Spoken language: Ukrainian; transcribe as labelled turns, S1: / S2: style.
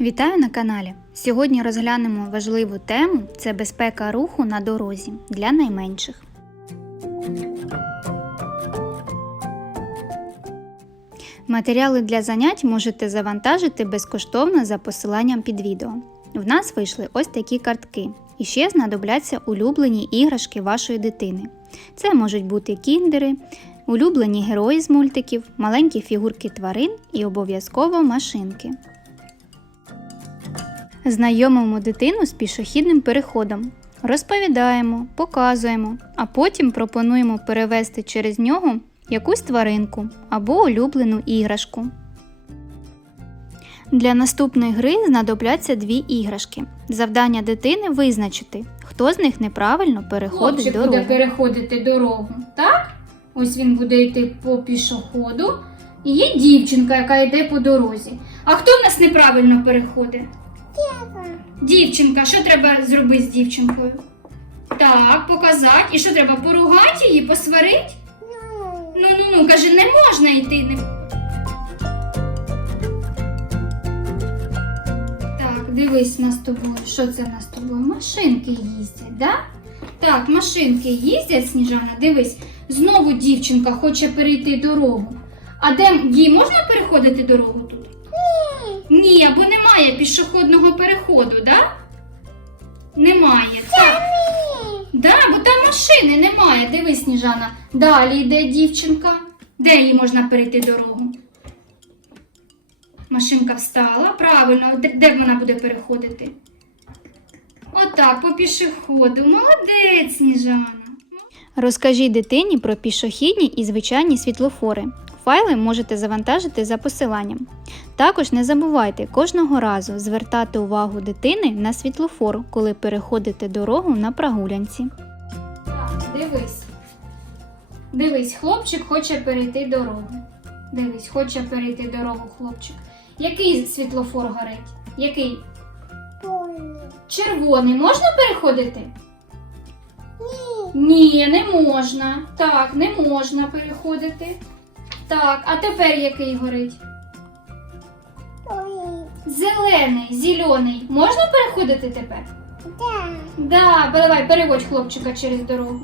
S1: Вітаю на каналі. Сьогодні розглянемо важливу тему це безпека руху на дорозі для найменших. Матеріали для занять можете завантажити безкоштовно за посиланням під відео. В нас вийшли ось такі картки. І ще знадобляться улюблені іграшки вашої дитини. Це можуть бути кіндери, улюблені герої з мультиків, маленькі фігурки тварин і обов'язково машинки. Знайомимо дитину з пішохідним переходом. Розповідаємо, показуємо, а потім пропонуємо перевести через нього якусь тваринку або улюблену іграшку. Для наступної гри знадобляться дві іграшки. Завдання дитини визначити, хто з них неправильно переходить
S2: Хлопчик
S1: дорогу.
S2: буде переходити дорогу, так? Ось він буде йти по пішоходу. І є дівчинка, яка йде по дорозі. А хто в нас неправильно переходить? Дівчинка, що треба зробити з дівчинкою? Так, показати. І що треба поругати її, посварити? Ну ну ну, каже, не можна йти. Не... Так, дивись нас з тобою. Що це нас з тобою? Машинки їздять, да? Так, машинки їздять, Сніжана, дивись, знову дівчинка хоче перейти дорогу. А де їй можна переходити дорогу? Ні. Або немає пішохідного переходу, да? Немає. Так. Да, бо там машини немає. Дивись, Сніжана. Далі йде дівчинка. Де їй можна перейти дорогу? Машинка встала. Правильно, де, де вона буде переходити? Отак, по пішоходу. Молодець, Сніжана.
S1: Розкажіть дитині про пішохідні і звичайні світлофори. Файли можете завантажити за посиланням. Також не забувайте кожного разу звертати увагу дитини на світлофор, коли переходите дорогу на прогулянці.
S2: Так, дивись. Дивись, хлопчик хоче перейти дорогу. Дивись, хоче перейти дорогу хлопчик. Який світлофор горить? Який? Червоний можна переходити? Ні. Ні, не можна. Так, не можна переходити. Так, а тепер який горить? Зелений, зелений. Можна переходити тепер? Да, давай, переводь хлопчика через дорогу.